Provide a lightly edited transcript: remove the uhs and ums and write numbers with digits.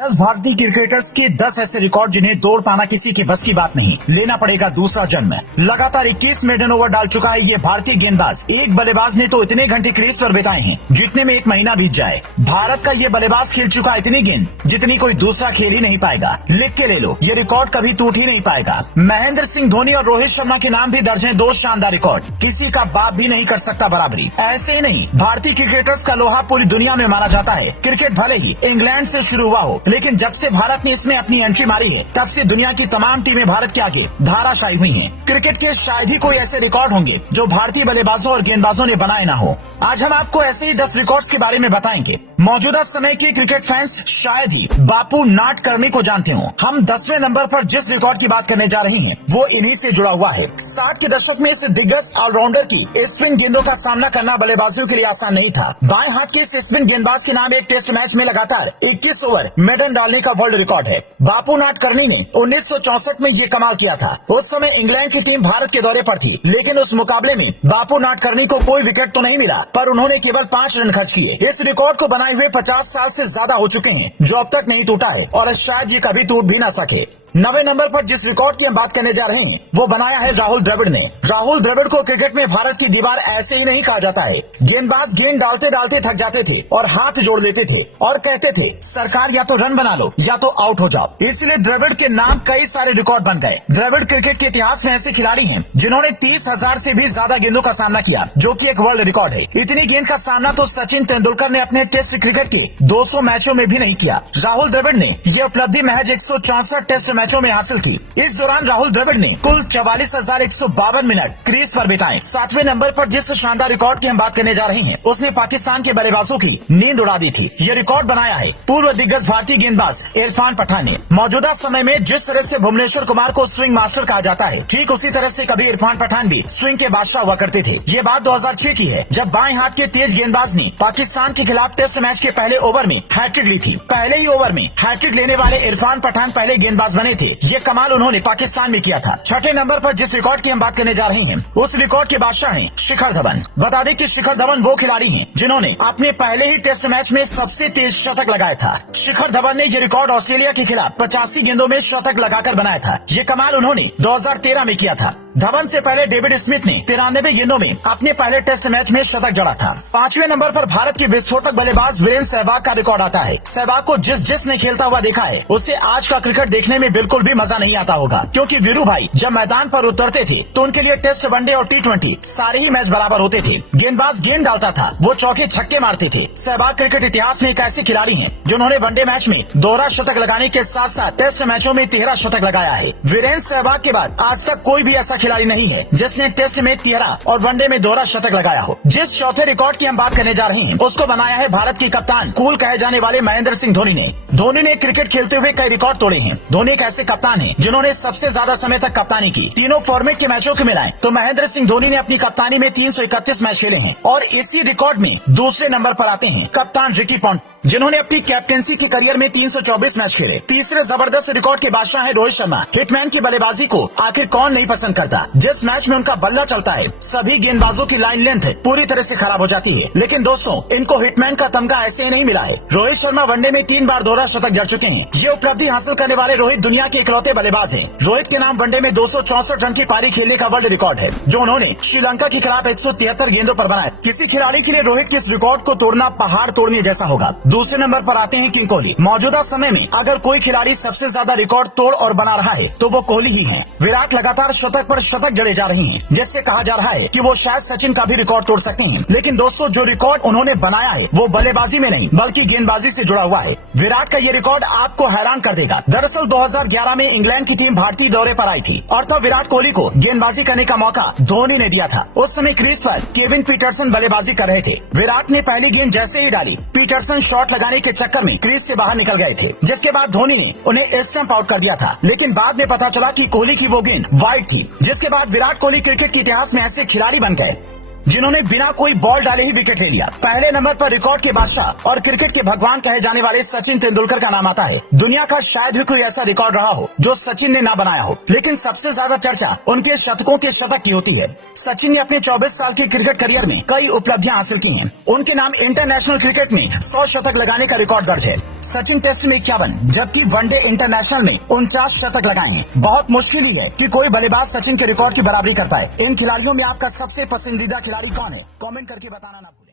10 भारतीय क्रिकेटर्स के 10 ऐसे रिकॉर्ड जिन्हें तोड़ पाना किसी के बस की बात नहीं। लेना पड़ेगा दूसरा जन्म। लगातार 21 मेडन ओवर डाल चुका है ये भारतीय गेंदबाज। एक बल्लेबाज ने तो इतने घंटे क्रीज पर बिताए हैं जितने में एक महीना बीत जाए। भारत का ये बल्लेबाज खेल चुका है इतनी गेंद जितनी कोई दूसरा खेल ही नहीं पाएगा। लिख के ले लो, ये रिकॉर्ड कभी टूट ही नहीं पाएगा। महेंद्र सिंह धोनी और रोहित शर्मा के नाम भी दर्ज है 2 शानदार रिकॉर्ड। किसी का बाप भी नहीं कर सकता बराबरी। ऐसे ही नहीं, भारतीय क्रिकेटर्स का लोहा पूरी दुनिया में माना जाता है। क्रिकेट भले ही इंग्लैंड से शुरू हुआ हो, लेकिन जब से भारत ने इसमें अपनी एंट्री मारी है तब से दुनिया की तमाम टीमें भारत के आगे धाराशायी हुई हैं। क्रिकेट के शायद ही कोई ऐसे रिकॉर्ड होंगे जो भारतीय बल्लेबाजों और गेंदबाजों ने बनाए ना हो। आज हम आपको ऐसे ही 10 रिकॉर्ड्स के बारे में बताएंगे। मौजूदा समय के क्रिकेट फैंस शायद ही बापू नाडकर्णी को जानते हो। हम 10वें नंबर पर जिस रिकॉर्ड की बात करने जा रहे हैं वो इन्हीं से जुड़ा हुआ है। 60 के दशक में इस दिग्गज ऑलराउंडर की स्पिन गेंदों का सामना करना बल्लेबाजों के लिए आसान नहीं था। बाएं हाथ के इस स्पिन गेंदबाज के नाम एक टेस्ट मैच में लगातार 21 ओवर मेडन डालने का वर्ल्ड रिकॉर्ड है। बापू नाडकर्णी ने 1964 में ये कमाल किया था। उस समय इंग्लैंड की टीम भारत के दौरे पर थी, लेकिन उस मुकाबले में बापू नाडकर्णी को कोई विकेट तो नहीं मिला, पर उन्होंने केवल 5 रन खर्च किए। इस रिकॉर्ड को बनाए हुए 50 साल से ज्यादा हो चुके हैं, जो अब तक नहीं टूटा है और शायद ये कभी टूट भी ना सके। 9वें नंबर पर जिस रिकॉर्ड की हम बात करने जा रहे हैं वो बनाया है राहुल द्रविड़ ने। राहुल द्रविड़ को क्रिकेट में भारत की दीवार ऐसे ही नहीं कहा जाता है। गेंदबाज गेंद डालते डालते थक जाते थे और हाथ जोड़ लेते थे और कहते थे सरकार या तो रन बना लो या तो आउट हो जाओ। इसलिए द्रविड़ के नाम कई सारे रिकॉर्ड बन गए। द्रविड़ क्रिकेट के इतिहास में ऐसे खिलाड़ी हैं जिन्होंने 30,000 से भी ज्यादा गेंदों का सामना किया, जो कि एक वर्ल्ड रिकॉर्ड है। इतनी गेंद का सामना तो सचिन तेंदुलकर ने अपने टेस्ट क्रिकेट के 200 मैचों में भी नहीं किया। राहुल द्रविड़ ने यह उपलब्धि महज 164 टेस्ट मैचों में हासिल की। इस दौरान राहुल द्रविड़ ने कुल 44,152 मिनट क्रीज पर बिताए। 7वें नंबर पर जिस शानदार रिकॉर्ड की हम बात करने जा रहे हैं उसने पाकिस्तान के बल्लेबाजों की नींद उड़ा दी थी। ये रिकॉर्ड बनाया है पूर्व दिग्गज भारतीय गेंदबाज इरफान पठान ने। मौजूदा समय में जिस तरह से भुवनेश्वर कुमार को स्विंग मास्टर कहा जाता है, ठीक उसी तरह से कभी इरफान पठान भी स्विंग के बादशाह हुआ करते थे। ये बात 2006 की है, जब बाएं हाथ के तेज गेंदबाज ने पाकिस्तान के खिलाफ टेस्ट मैच के पहले ओवर में हैट्रिक ली थी। पहले ही ओवर में हैट्रिक लेने वाले इरफान पठान पहले गेंदबाज बने थे। ये कमाल उन्होंने पाकिस्तान में किया था। 6ठे नंबर पर जिस रिकॉर्ड की हम बात करने जा रहे हैं उस रिकॉर्ड के बादशाह हैं शिखर धवन। बता दें कि शिखर धवन वो खिलाड़ी हैं जिन्होंने अपने पहले ही टेस्ट मैच में सबसे तेज शतक लगाया था। शिखर धवन ने ये रिकॉर्ड ऑस्ट्रेलिया के खिलाफ 85 गेंदों में शतक लगाकर बनाया था। ये कमाल उन्होंने 2013 में किया था। धवन से पहले डेविड स्मिथ ने 93 गेंदों में अपने पहले टेस्ट मैच में शतक जड़ा था। 5वें नंबर पर भारत के विस्फोटक बल्लेबाज वीरेंद्र सहवाग का रिकॉर्ड आता है। सहवाग को जिसने खेलता हुआ देखा है उसे आज का क्रिकेट देखने में बिल्कुल भी मजा नहीं आता होगा, क्योंकि वीरू भाई जब मैदान पर उतरते थे तो उनके लिए टेस्ट, वनडे और T20 सारे ही मैच बराबर होते थे। गेंदबाज गेंद डालता था, वो चौके छक्के मारते थे। सहवाग क्रिकेट इतिहास में एक ऐसे खिलाड़ी हैं जिन्होंने वनडे मैच में दोहरा शतक लगाने के साथ साथ टेस्ट मैचों में 13 शतक लगाया है। वीरेंद्र सहवाग के बाद आज तक कोई भी ऐसा खिलाड़ी नहीं है जिसने टेस्ट में 13 और वनडे में दोहरा शतक लगाया हो। जिस चौथे रिकॉर्ड की हम बात करने जा रहे हैं उसको बनाया है भारत के कप्तान कूल कहे जाने वाले महेंद्र सिंह धोनी ने। धोनी ने क्रिकेट खेलते हुए कई रिकॉर्ड तोड़े हैं। धोनी एक ऐसे कप्तान हैं जिन्होंने सबसे ज्यादा समय तक कप्तानी की। तीनों फॉर्मेट के मैचों को मिलाएं तो महेंद्र सिंह धोनी ने अपनी कप्तानी में 331 मैच खेले हैं और इसी रिकॉर्ड में दूसरे नंबर पर आते हैं कप्तान रिकी पॉन्टिंग, जिन्होंने अपनी कैप्टेंसी के करियर में 324 मैच खेले। तीसरे जबरदस्त रिकॉर्ड के बादशाह है रोहित शर्मा। हिटमैन की बल्लेबाजी को आखिर कौन नहीं पसंद करता। जिस मैच में उनका बल्ला चलता है सभी गेंदबाजों की लाइन लेंथ पूरी तरह से खराब हो जाती है, लेकिन दोस्तों इनको हिटमैन का तमगा ऐसे ही नहीं मिला है। रोहित शर्मा वनडे में 3 बार दोहरा शतक जड़ चुके हैं। ये उपलब्धि हासिल करने वाले रोहित दुनिया के इकलौते बल्लेबाज हैं। रोहित के नाम वनडे में 264 रन की पारी खेलने का वर्ल्ड रिकॉर्ड है, जो उन्होंने श्रीलंका के खिलाफ 173 गेंदों पर बनाया। किसी खिलाड़ी के लिए रोहित के इस रिकॉर्ड को तोड़ना पहाड़ तोड़ने जैसा होगा। दूसरे नंबर पर आते हैं किंग कोहली। मौजूदा समय में अगर कोई खिलाड़ी सबसे ज्यादा रिकॉर्ड तोड़ और बना रहा है तो वो कोहली ही है। विराट लगातार शतक पर शतक जड़े जा रहे हैं, जिससे कहा जा रहा है कि वो शायद सचिन का भी रिकॉर्ड तोड़ सकते हैं। लेकिन दोस्तों जो रिकॉर्ड उन्होंने बनाया है वो बल्लेबाजी में नहीं बल्कि गेंदबाजी से जुड़ा हुआ है। विराट का ये रिकॉर्ड आपको हैरान कर देगा। दरअसल 2011 में इंग्लैंड की टीम भारतीय दौरे पर आई थी और तब विराट कोहली को गेंदबाजी करने का मौका धोनी ने दिया था। उस समय क्रीज पर केविन पीटरसन बल्लेबाजी कर रहे थे। विराट ने पहली गेंद जैसे ही डाली, पीटरसन शॉट लगाने के चक्कर में क्रीज से बाहर निकल गए थे, जिसके बाद धोनी ने उन्हें स्टंप आउट कर दिया था। लेकिन बाद में पता चला कि कोहली की वो गेंद वाइड थी, जिसके बाद विराट कोहली क्रिकेट के इतिहास में ऐसे खिलाड़ी बन गए जिन्होंने बिना कोई बॉल डाले ही विकेट ले लिया। पहले नंबर पर रिकॉर्ड के बादशाह और क्रिकेट के भगवान कहे जाने वाले सचिन तेंदुलकर का नाम आता है। दुनिया का शायद ही कोई ऐसा रिकॉर्ड रहा हो जो सचिन ने ना बनाया हो, लेकिन सबसे ज्यादा चर्चा उनके शतकों के शतक की होती है। सचिन ने अपने 24 साल के क्रिकेट करियर में कई उपलब्धियां हासिल की हैं। उनके नाम इंटरनेशनल क्रिकेट में 100 शतक लगाने का रिकॉर्ड दर्ज है। सचिन टेस्ट में 51 जबकि वनडे इंटरनेशनल में 49 शतक लगाए हैं। बहुत मुश्किल ही है कि कोई बल्लेबाज सचिन के रिकॉर्ड की बराबरी कर पाए। इन खिलाड़ियों में आपका सबसे पसंदीदा खिलाड़ी कौन है? कमेंट करके बताना ना भूलें।